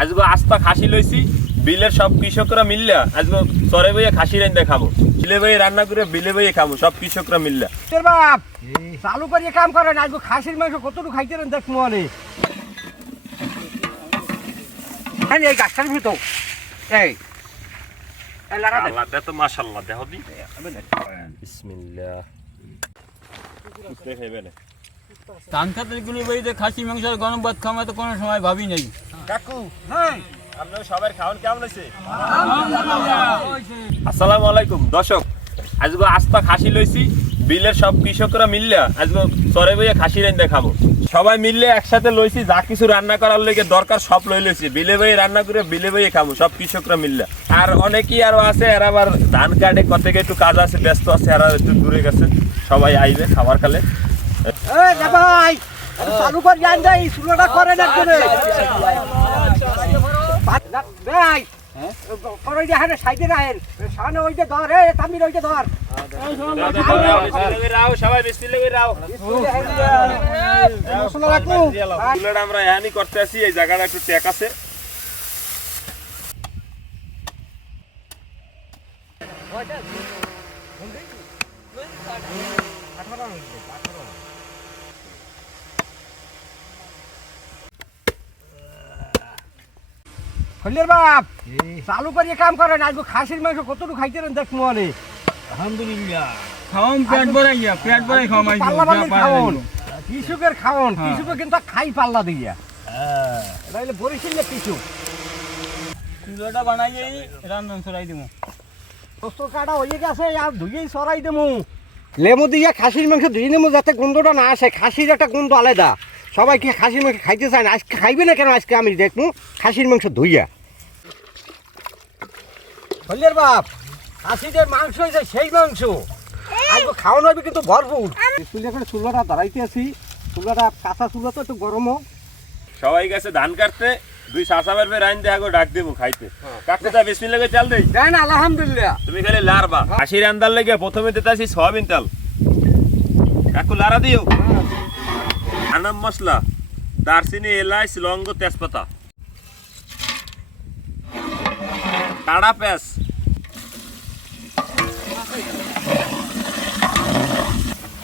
আজকে আস্তা খাসি লইছি বিলের সব কৃষকরা মিললা আজকে চরে বইয়ে খাসি রান্না খাব বিলে বইয়ে রান্না করে বিলে বইয়ে খাব সব কৃষকরা মিললা। তোর বাপ চালু করিয়ে কাম করেন আজকে খাসির মাংস কতটুকু খাইতে দেখ মনে। হ্যাঁ এই গাছটার ভিতর এই তো মাশাআল্লাহ দেখো দি। বিসমিল্লাহ। ধান খাতেরগুলো বাড়িতে খাসি মাংস গরম ভাত খাওয়া তো কোনো সময় ভাবি নাই। কাকু আপনার সবার খাওয়ান কেমন হয়েছে? আসসালামু আলাইকুম দর্শক আজকে আস্তা খাসি লইছি বিলের সব কৃষকরা মিললা আজকে চরে বইয়ে খাসি রান্না খাব সবাই মিললে একসাথে লইছি যা কিছু রান্না করার লেগে দরকার সব লই লইছি বিলে বইয়ে রান্না করে বিলে বইয়ে খাব সব কৃষকরা মিললে। আর অনেকেই আরও আছে এরা আবার ধান কাটে কত একটু কাজ আছে ব্যস্ত আছে এরা একটু দূরে গেছে সবাই আইবে খাবার খালে। ভাই। করে যান যাই শুরুটা করেন একজনে ভাই। করে যে হারে সাইডে রাখেন। সামনে ওই যে ধর এ তামির ওই যে ধর। আমরা এহানি করতে আছি এই জায়গাটা একটু টেক আছে হলির বাপ চালু করিয়ে কাম করেন আজকে খাসির মাংস কতটুকু খাইতে দেখ মনে। আলহামদুলিল্লাহ। খাওয়াম পেট ভরাই গিয়া পেট ভরাই খাওয়াম কৃষকের খাওন কৃষকের কিন্তু খাই পাল্লা দিয়া। এটা হইলে বরিশিল না কৃষক চুলাটা বানাই রান্ধন চড়াই দিব পোস্ত কাটা হয়ে গেছে আর ধুয়েই সরাই দেবো লেবু দিয়ে খাসির মাংস ধুয়ে নেব যাতে গন্ধটা না আসে। খাসির একটা গন্ধ আলাদা। সবাই কি খাসির মাংস খাইতে চায় না। আজকে খাইবে না কেন? আজকে আমি দেখব খাসির মাংস ধুইয়া। হলিয়ার বাপ খাসিদের মাংস হয়েছে সেই মাংস। আজকে খাওয়ানো হবে কিন্তু ভরপুর। চুলে করে চুলাটা দাঁড়াইতে আছি। চুলাটা কাঁচা চুলা তো একটু গরমও সবাই গেছে ধান কাটতে দুই সাসাবের ফের আইন দেখা ডাক দেবো খাইতে। কাটতে তা বিসমিল্লাহ করে চাল দেই। দেন আলহামদুলিল্লাহ। তুমি খালি লারবা। হাসি রান্দার লেগে প্রথমে দিতে আসি সয়াবিন তেল কাকু লারা দিও। আনাম মশলা, দারচিনি এলাচ লঙ্গ তেজপাতা। কাড়া পেঁয়াজ।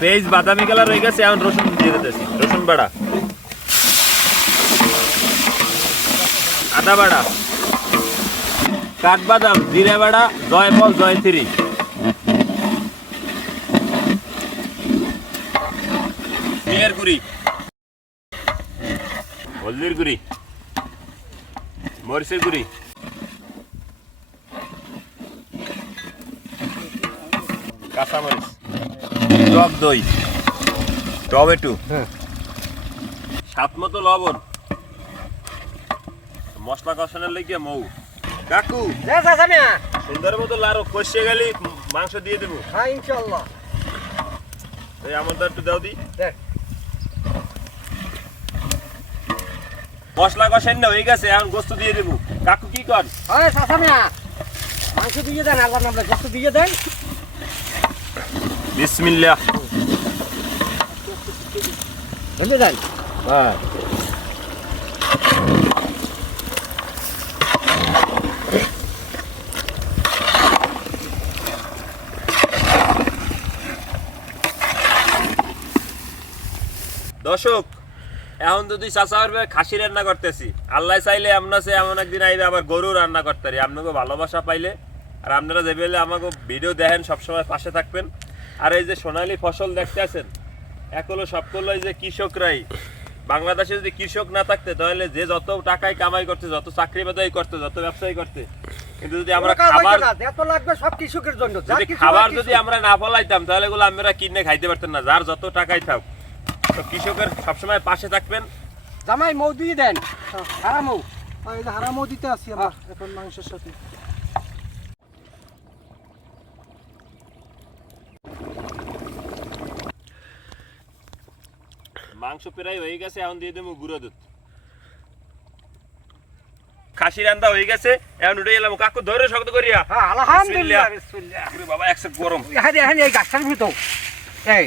পেঁয়াজ, বাদামি কালার হয়ে গেছে, এখন রসুন দিয়ে দিতেছি। রসুন বাড়া। আদা বাড়া। কাঠবাদাম, জিরে বাড়া, জয়ফল জয়ত্রী জিরের গুড়ি। হলদির গুড়ি। মরিচের গুড়ি। কাঁচামরিচ। টক দই। টমেটো। হ্যাঁ। সাত মতো লবণ। মশলা কষানোর লেগে মৌ। কাকু সুন্দর মতো লারো কষে গেলি মাংস দিয়ে দেবো। হ্যাঁ ইনশাল্লাহ এই আমার তো একটু দাও দি। দেখ। মশলা কষাই না হয়ে গেছে এখন গোস্ত দিয়ে দেবো। কাকু কি কর? হ্যাঁ চাচা মিয়া মাংস দিয়ে দেন আল্লাহ নামটা গোস্ত দিয়ে দেন। বিসমিল্লাহ। ঢেলে দেন। হ্যাঁ। দর্শক এখন যদি চাষা করবে খাসি রান্না করতেছি। আল্লাহ চাইলে আমরা সে এমন একদিন আইবে আবার গরু রান্না করতে পারি। আপনাকে ভালোবাসা পাইলে আর আপনারা যে বেলে আমাকে ভিডিও দেখেন সবসময় পাশে থাকবেন। আর এই যে সোনালী ফসল দেখতে আছেন একলো সবগুলো এই যে কৃষকরাই। বাংলাদেশে যদি কৃষক না থাকতে তাহলে যে যত টাকায় কামাই করতে যত চাকরি বাদাই করতে যত ব্যবসায়ী করতে কিন্তু যদি আমরা খাবার এত লাগবে সব কৃষকের জন্য। যদি খাবার যদি আমরা না ফলাইতাম তাহলে এগুলো আমরা কিনে খাইতে পারতাম না। যার যত টাকাই থাক। তো কৃষকের সবসময় পাশে থাকবেন। জামাই মৌ দিয়ে দেন। হারা মৌ এই যে হারামও দিতে আসি আমরা এখন মাংসের সাথে। মাংস প্রায় হয়ে গেছে এখন দিয়ে দেবো গুঁড়ো দুধ। খাসি রান্দা হয়ে গেছে এখন উঠে এলাম কাকু ধরে শক্ত করিয়া। হ্যাঁ আলহামদুলিল্লাহ বাবা একসাথে গরম। হ্যাঁ হ্যাঁ এই গাছটার ভিতর। এই।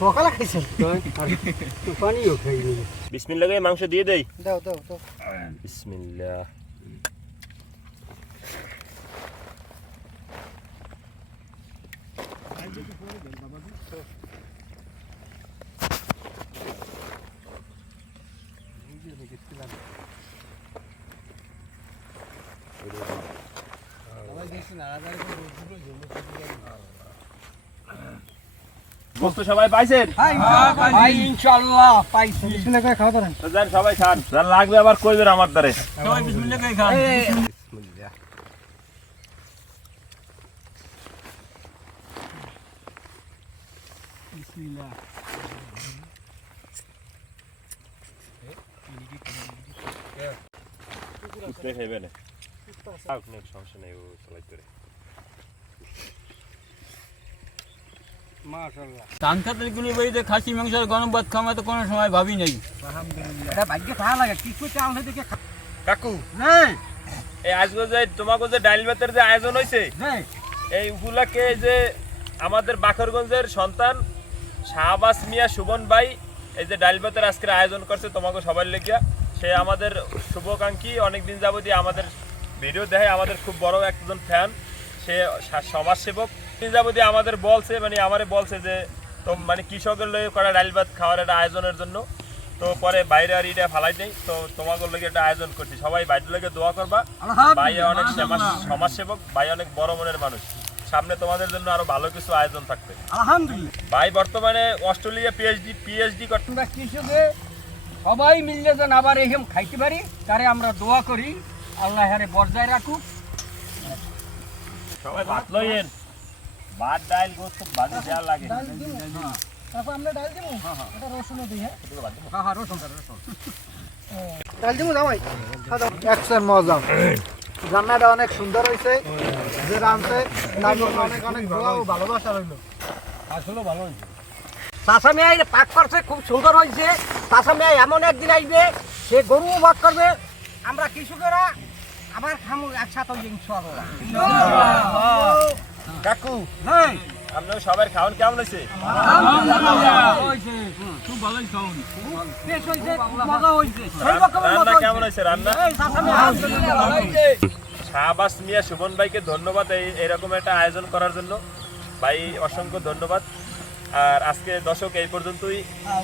সকালে খাইছেন। তুফানিও খাইনি বিসমিল্লাহ করে মাংস দিয়ে দেই। দাও দাও দাও। বিসমিল্লাহ। বস্তু সবাই পাইছেন? ইনশাআল্লাহ পাইছি। বিসমিল্লাহ করে খাওয়া দাঁড়ান যান সবাই খান। যার লাগবে আবার কইবেন আমার দ্বারে? সবাই বিসমিল্লাহ করে খান। বুঝতে খাইবে না থাক, সমস্যা নেই ও চালাই করে ধান খাতের গুলি বাড়িতে খাসি মাংস আর গরম ভাত খাওয়া তো কোনো সময় ভাবি নাই। এটা ভাগ্য থাকা লাগে কিছু চাল দেখে কাকু হ্যাঁ। এই আজকে যে তোমাকে যে ডাইল ভাতের যে আয়োজন হয়েছে হ্যাঁ। এই উপলক্ষে যে আমাদের বাখরগঞ্জের সন্তান শাহবাস মিয়া সুবন ভাই এই যে ডাইল ভাতের আজকের আয়োজন করছে তোমাকে সবার লেগিয়া। সে আমাদের শুভাকাঙ্ক্ষী অনেকদিন যাবতীয় আমাদের ভিডিও দেখে আমাদের খুব বড় একজন ফ্যান সে সমাজসেবক। যাবতীয় আমাদের বলছে মানে আমারে বলছে যে তো মানে কৃষকের লয়ে করা ডাইল ভাত খাওয়ার একটা আয়োজনের জন্য। তো পরে বাইরে আর ইটা ফালাই নেই তো তোমাকে লগে একটা আয়োজন করছি। সবাই বাইরের লগে দোয়া করবা। ভাই অনেক সমাজ- সমাজসেবক ভাই অনেক বড় মনের মানুষ। সামনে তোমাদের জন্য আরও ভালো কিছু আয়োজন থাকবে। আলহামদুলিল্লাহ। ভাই বর্তমানে অস্ট্রেলিয়া পিএইচডি পিএইচডি করতে কৃষকে সবাই মিললে যেন আবার এরকম খাইতে পারি তারে আমরা দোয়া করি। আল্লাহ হারে বজায় রাখুক। সবাই ভাত লইয়েন। ভাত ডাইল গোস্ত ভাজি দেওয়া লাগে। তারপর আমরা ডাল দিব? এটা রসুনও দিই হ্যাঁ? হ্যাঁ হ্যাঁ রসুন রসুন। ডাল মজা। রান্নাটা অনেক সুন্দর হয়েছে। যে রাঁধছে তার জন্য অনেক অনেক দোয়া ও ভালোবাসা রইল। আসলে ভালো হয়েছে। চাষা মেয়া পাক করছে খুব সুন্দর হয়েছে। চাষা মেয়া এমন একদিন আসবে সে গরু বাদ করবে। আমরা কৃষকেরা আবার খামু একসাথে ইনশাআল্লাহ। কাকু হ্যাঁ। আপনার সবার খাওয়ান কেমন হয়েছে? খুব ভালোই রান্না কেমন রান্না? শাহবাস মিয়া সুমন ভাইকে ধন্যবাদ এই এরকম একটা আয়োজন করার জন্য। ভাই অসংখ্য ধন্যবাদ। আর আজকে দর্শক এই পর্যন্তই।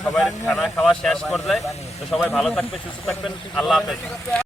সবাই খানা খাওয়া শেষ পর্যায়ে। তো সবাই ভালো থাকবে সুস্থ থাকবেন। আল্লাহ হাফেজ।